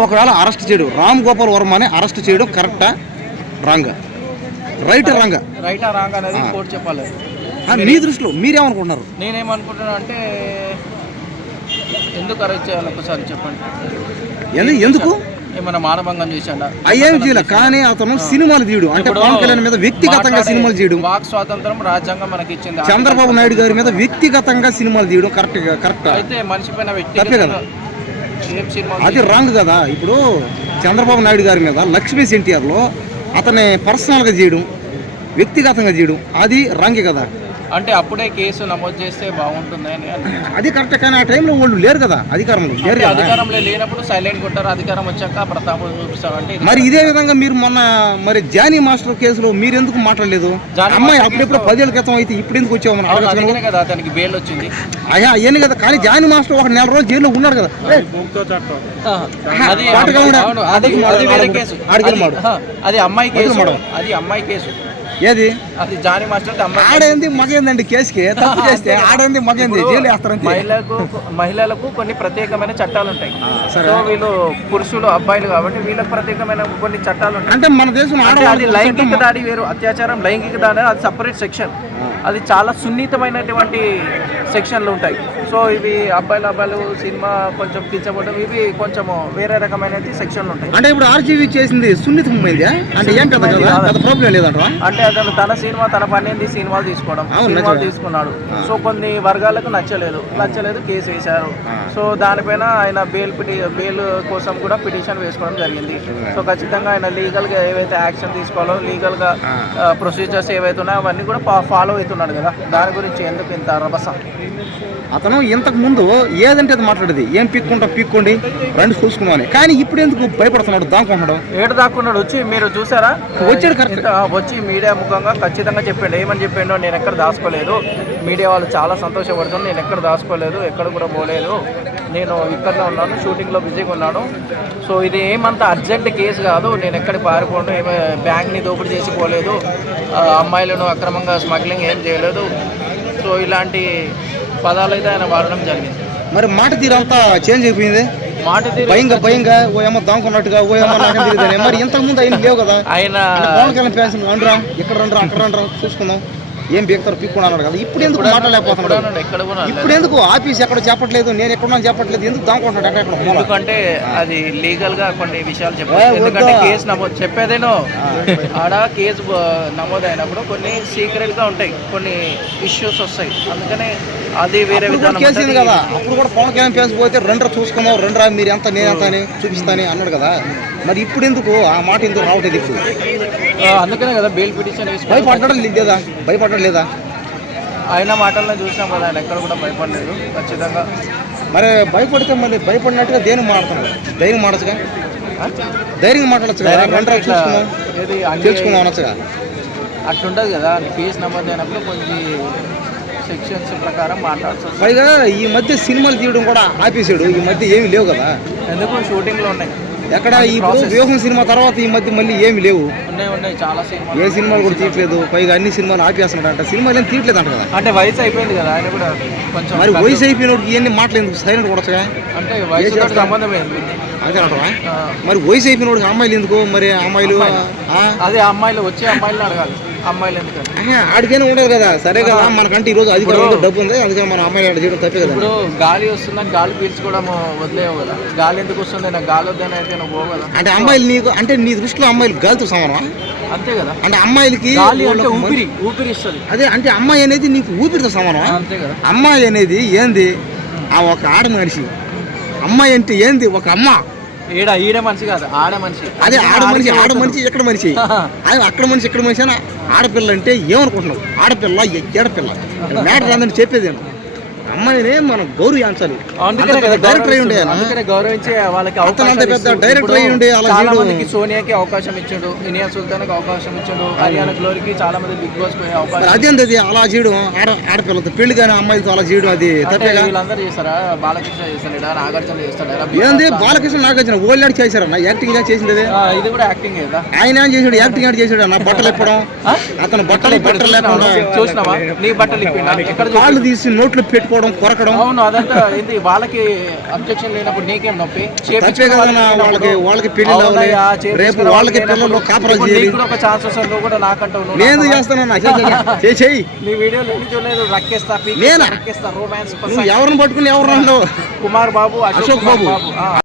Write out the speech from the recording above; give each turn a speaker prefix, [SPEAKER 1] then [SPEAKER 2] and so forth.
[SPEAKER 1] ఒకవేళ అరెస్ట్ చేయడం. రామ్ గోపాల్ వర్మని అరెస్ట్ చేయడం కరెక్టా? Wrong. Right wrong.
[SPEAKER 2] Right wrong అనేది కోర్టు చెప్పాలి.
[SPEAKER 1] మీ దృష్టిలో మీరేమనుకుంటున్నారు?
[SPEAKER 2] నేనేమనుకుంటున్నా అంటే ఎందుకు అరెస్ట్ చేయాలి ఒకసారి చెప్పండి.
[SPEAKER 1] ఎందు- ఎందుకు?
[SPEAKER 2] ఏమైనా మానభంగం చేశాడా?
[SPEAKER 1] అయ్యేం చేయాలి కానీ అతను సినిమాలు తీయడం. అంటే పవన్ కళ్యాణ్ మీద వ్యక్తిగతంగా సినిమాలు చేయడం
[SPEAKER 2] వాక్ స్వాతంత్రం రాజ్యాంగం మనకి ఇచ్చింది.
[SPEAKER 1] చంద్రబాబు నాయుడు గారి మీద వ్యక్తిగతంగా సినిమాలు తీయడం కరెక్ట్ కరెక్ట్?
[SPEAKER 2] అయితే మనిషి పైన
[SPEAKER 1] తప్పే కదా. అది రాంగ్ కదా. ఇప్పుడు చంద్రబాబు నాయుడు గారి మీద లక్ష్మీ ఎన్టీఆర్లో అతన్ని పర్సనల్గా చేయడం వ్యక్తిగతంగా చేయడం అది రాంగే కదా.
[SPEAKER 2] అంటే అప్పుడే కేసు నమోదు చేస్తే బాగుంటుంది అని అనిపించింది.
[SPEAKER 1] అది కరెక్ట్ కానీ ఆ టైంలో వాళ్ళు లేరు కదా అధికారంలో లేరు
[SPEAKER 2] అధికారంలో లేనప్పుడు సైలెంట్ ఉంటారు అధికారం వచ్చాక ప్రతాపం చూపిస్తారు అంటే ఇది
[SPEAKER 1] మరి ఇదే విధంగా మీరు మొన్న మరి జానీ మాస్టర్ కేసులో మీరు ఎందుకు మాట్లాడలేదు అమ్మాయి అప్పుడెప్పుడు పదేళ్ళ క్రితం అయితే ఇప్పుడు ఎందుకు వచ్చామని
[SPEAKER 2] కదా? అతనికి బెయిల్ వచ్చింది.
[SPEAKER 1] అయ్యా అయ్యని కదా కానీ జానీ మాస్టర్ ఒక నెల రోజులు జైల్లో ఉన్నాడు కదా. ఏ,
[SPEAKER 2] అది అమ్మాయి కేసు. అది అమ్మాయి కేసు.
[SPEAKER 1] ఏది?
[SPEAKER 2] అది జానీ మాస్టర్
[SPEAKER 1] ఆడేంది మగేందండి కేసుకి? తప్పు చేస్తే ఆడేంది మగేంది? జైలు వేస్తారంతే.
[SPEAKER 2] మహిళలకు మహిళలకు కొన్ని ప్రత్యేకమైన చట్టాలు ఉంటాయి. సో వీళ్ళు పురుషులు అబ్బాయిలు కాబట్టి వీళ్ళకి ప్రత్యేకమైన కొన్ని చట్టాలు ఉంటాయి.
[SPEAKER 1] అంటే మన దేశం
[SPEAKER 2] అది లైంగిక దాడి వేరు అత్యాచారం లైంగిక దాడి అది సపరేట్ సెక్షన్ అది చాలా సున్నితమైనటువంటి సెక్షన్లు ఉంటాయి. సో ఇవి అబ్బాయిలు అబ్బాయిలు సినిమా కొంచెం కించబడడం ఇవి కొంచెం వేరే రకమైన సెక్షన్లు ఉంటాయి.
[SPEAKER 1] అంటే ఇప్పుడు ఆర్జీవీ చేసింది సున్నితమైంది అంటే ఏం ప్రాబ్లం లేదంటారా
[SPEAKER 2] అంటే అతను తన సినిమా తన పని ఏంది సినిమాలు తీసుకోవడం. సినిమాలు. తీసుకున్నాడు. సో కొన్ని వర్గాలకు నచ్చలేదు. నచ్చలేదు కేసు వేశారు. సో దానిపైన ఆయన బెయిల్ పిటి బెయిల్ కోసం కూడా పిటిషన్ వేసుకోవడం జరిగింది. సో ఖచ్చితంగా ఆయన లీగల్గా ఏవైతే యాక్షన్ తీసుకోవాలో లీగల్గా ప్రొసీజర్స్ ఏవైతే ఉన్నాయో అవన్నీ కూడా ఫాలో అవుతున్నాడు కదా. దాని గురించి ఎందుకు ఇంత రభస?
[SPEAKER 1] అతను ఇంతకు ముందు ఏదంటే అది మాట్లాడేది. ఏం పిక్కుంటా? పిక్కోండి. రండి చూసుకున్నామని కానీ ఇప్పుడు ఎందుకు భయపడుతున్నాడు దానుకుంటున్నాడు
[SPEAKER 2] ఏడు దాక్కున్నాడు. వచ్చి మీరు చూసారా?
[SPEAKER 1] వచ్చాడు
[SPEAKER 2] ఆ, వచ్చి మీడియా ముఖంగా ఖచ్చితంగా చెప్పాడు. ఏమని చెప్పిండో నేను ఎక్కడ దాచుకోలేదు. మీడియా వాళ్ళు చాలా సంతోషపడుతుంది నేను ఎక్కడ దాచుకోలేదు ఎక్కడ కూడా పోలేదు. నేను ఇక్కడనే ఉన్నాను షూటింగ్లో బిజీగా ఉన్నాను. సో ఇది ఏమంత అర్జెంట్ కేసు కాదు. నేను ఎక్కడ పారిపోను ఏమో బ్యాంక్ని దోపిడీ చేసి పోలేదు. అమ్మాయిలను అక్రమంగా స్మగ్లింగ్ ఏం చేయలేదు. సో ఇలాంటి పదాలు అయితే ఆయన వాడడం జరిగింది.
[SPEAKER 1] మరి మాట తీరంతా చేంజ్ అయిపోయింది.
[SPEAKER 2] మాట తీరు
[SPEAKER 1] భయంగా భయంగా ఓ ఏమో దానుకున్నట్టుగా ఓ ఏమో నాకు తెలియదు. మరి ఇంతకు ముందు అయిన లేవు కదా.
[SPEAKER 2] ఆయన
[SPEAKER 1] పవన్ కళ్యాణ్ ఫ్యాన్స్ రండిరా ఇక్కడ రండిరా అక్కడ రండిరా చూసుకుందాం. ఏం బీక్తారు పిక్కుని అన్నాడు కదా. ఇప్పుడు ఎందుకు మాట్లాడలేకపోతున్నాడు. ఇప్పుడు ఎందుకు ఆఫీస్ ఎక్కడ చెప్పట్లేదు? నేను ఎక్కడ చెప్పట్లేదు? ఎందుకు ఎక్కడ మూల?
[SPEAKER 2] ఎందుకంటే అది లీగల్గా కొన్ని విషయాలు
[SPEAKER 1] ఏ,
[SPEAKER 2] చెప్పాలి ఎందుకంటే? కేసు నమోదు చెప్పేదేనో. ఆడ కేసు బ- నమోదైనప్పుడు కొన్ని సీక్రెట్గా ఉంటాయి. కొన్ని ఇష్యూస్ వస్తాయి. అందుకనే అది వేరే విధానం
[SPEAKER 1] కేసు అయింది
[SPEAKER 2] ఉంటుంది.
[SPEAKER 1] కదా. అప్పుడు కూడా పవన్ కళ్యాణ్ ఫ్యాన్స్ పోతే రెండ్రా చూసుకుందాం రెండ్రా మీరు ఎంత నేను ఎంత అని చూపిస్తాని అన్నాడు కదా. మరి ఇప్పుడు ఎందుకు? ఆ మాట ఎందుకు రావట్లేదు ఇప్పుడు?
[SPEAKER 2] అందుకనే కదా బెయిల్ పిటిషన్
[SPEAKER 1] భయపడడం లేదా భయపడడం లేదా?
[SPEAKER 2] ఆయన మాటల్లో చూసినాం కదా ఆయన ఎక్కడ కూడా భయపడలేదు ఖచ్చితంగా.
[SPEAKER 1] మరి భయపడితే మరి భయపడినట్టుగా దేని మాట్లాడుతున్నాడు ధైర్యం మాడచ్చుగా? ధైర్యం మాట్లాడచ్చు కదా రెండ్రా
[SPEAKER 2] ఇట్లా
[SPEAKER 1] చూసుకుందాం తెలుసుకుందాం అనొచ్చుగా?
[SPEAKER 2] అట్లుంటది కదా కేసు నమోదైనప్పుడు కొన్ని సెక్షన్స్ ప్రకారం మాట్లాడాల్సి వస్తుంది.
[SPEAKER 1] పైగా ఈ మధ్య సినిమాలు తీయడం కూడా ఆపేసాడు ఈ మధ్య ఏమి లేవు కదా.
[SPEAKER 2] ఎందుకు షూటింగ్లో ఉన్నాయి.
[SPEAKER 1] ఎక్కడ ఇప్పుడు వ్యూహం సినిమా తర్వాత ఈ మధ్య మళ్ళీ ఏమి లేవు.
[SPEAKER 2] ఉన్నాయి ఉన్నాయి చాలా సినిమాలు.
[SPEAKER 1] ఏ సినిమాలు కూడా తీయట్లేదు. పైగా అన్ని సినిమాలు ఆపేస్తున్నాడు అంట సినిమాలు ఏం తీయట్లేదు అంట కదా.
[SPEAKER 2] అంటే వయసు అయిపోయింది కదా ఆయన కూడా కొంచెం
[SPEAKER 1] మరి వయసు అయిపోయినోడికి ఇవన్నీ మాటలు ఎందుకు? సైలెంట్ కొడచ్చగా
[SPEAKER 2] అంటే వయసుతో సంబంధం ఏంది
[SPEAKER 1] అంతే మరి వయసు అయిపోయినోడికి అమ్మాయిలు ఎందుకు? మరి అమ్మాయిలు?
[SPEAKER 2] అదే అమ్మాయిలు వచ్చే అమ్మాయిలను అడగాలి. అమ్మాయిలు ఎందుకని
[SPEAKER 1] ఆహా, ఆడికైనా ఉండదు కదా. సరే కదా మనకంటే ఈ రోజు అధికారంలో డబ్బు ఉంది అందుకని మన అమ్మాయిలు ఆడ చేయడం తప్పే కదా.
[SPEAKER 2] ఇప్పుడు గాలి వస్తుందని గాలి పీల్చుకోవడం వదిలేవు కదా. గాలి ఎందుకు వస్తుంది నాకు గాలి వద్దని అయితే నువ్వు పోవు కదా.
[SPEAKER 1] అంటే అమ్మాయిలు నీకు అంటే నీ దృష్టిలో అమ్మాయిలు గాలితో సమానమా?
[SPEAKER 2] అంతే కదా.
[SPEAKER 1] అంటే అమ్మాయిలకి
[SPEAKER 2] గాలి అంటే
[SPEAKER 1] వాళ్ళకు
[SPEAKER 2] ఊపిరి ఊపిరి ఇస్తుంది.
[SPEAKER 1] అదే అంటే అమ్మాయి అనేది నీకు ఊపిరితో సమానమా?
[SPEAKER 2] అంతే కదా.
[SPEAKER 1] అమ్మాయి అనేది ఏంది? ఆ ఒక ఆడ మనిషి అమ్మాయి అంటే ఏంది? ఒక అమ్మ.
[SPEAKER 2] ఈడ ఈడ మనిషి కాదు ఆడ మనిషి.
[SPEAKER 1] అదే ఆడ మనిషి ఆడ మనిషి ఎక్కడ మనిషి. అది అక్కడ మనిషి ఇక్కడ మనిషి అని ఆడపిల్ల అంటే ఏమనుకుంటున్నావు? ఆడపిల్ల ఎ- ఏడపిల్ల మ్యాటర్ రాదని చెప్పేదేను అమ్మాయినే మనం గౌరవించాలి డైరెక్టర్ అయి ఉండే.
[SPEAKER 2] అందుకనే గౌరవించి వాళ్ళకి
[SPEAKER 1] అంత
[SPEAKER 2] అవకాశం
[SPEAKER 1] పెద్ద
[SPEAKER 2] ఇప్పుడు
[SPEAKER 1] అయి ఉండే
[SPEAKER 2] చాలా మందికి సోనియాకి అవకాశం ఇచ్చాడు ఇనియా సుల్తాన్కి అవకాశం ఇచ్చాడు హర్యానా గ్లోరీకి చాలా మంది బిగ్ బాస్ పోయే అవకాశం
[SPEAKER 1] అదేంది అది? అలా చేయడం ఆడ ఆడపిల్లతో పెళ్ళి కానీ అమ్మాయితో అలా చేయడం అది
[SPEAKER 2] అంటే
[SPEAKER 1] తప్పేగా
[SPEAKER 2] వీళ్ళందరూ చేస్తారా? బాలకృష్ణ చేస్తాడా? నాగార్జున చేస్తాడా?
[SPEAKER 1] ఏంది? బాలకృష్ణ. నాగార్జున ఓల్డ్ చేశారన్న? యాక్టింగ్గా చేసింది
[SPEAKER 2] ఇది కూడా యాక్టింగ్ కదా?
[SPEAKER 1] ఆయన ఏం చేసాడు యాక్టింగ్ ఆడి చేసాడు అన్న? బట్టలు ఇప్పడం? అతను బట్టలు బట్టలు లేకుండా
[SPEAKER 2] చూసినావా? నీ బట్టలు ఇప్పిండా?
[SPEAKER 1] కాళ్ళు తీసి నోట్లో పెట్టుకోవడం లాక్కోవడం కొరకడం.
[SPEAKER 2] అవును అదంతా వాళ్ళకి అబ్జెక్షన్ లేనప్పుడు నీకేం నొప్పి? వాళ్ళకి
[SPEAKER 1] వాళ్ళకి
[SPEAKER 2] అవునయ్యా,
[SPEAKER 1] రేపు వాళ్ళకి పిల్లలు కాపరా చేయాలి.
[SPEAKER 2] ఒక ఛాన్స్ వస్తుంది కూడా నాకంటావు
[SPEAKER 1] నేను చేస్తానన్నా చేయి
[SPEAKER 2] నీ వీడియోలు ఎన్ని చూడలేదు రక్కేస్తా
[SPEAKER 1] నేనా?
[SPEAKER 2] రక్కేస్తా రొమాన్స్
[SPEAKER 1] ఎవరిని పట్టుకుని ఎవరు
[SPEAKER 2] కుమార్ బాబు అశోక్
[SPEAKER 1] బాబు.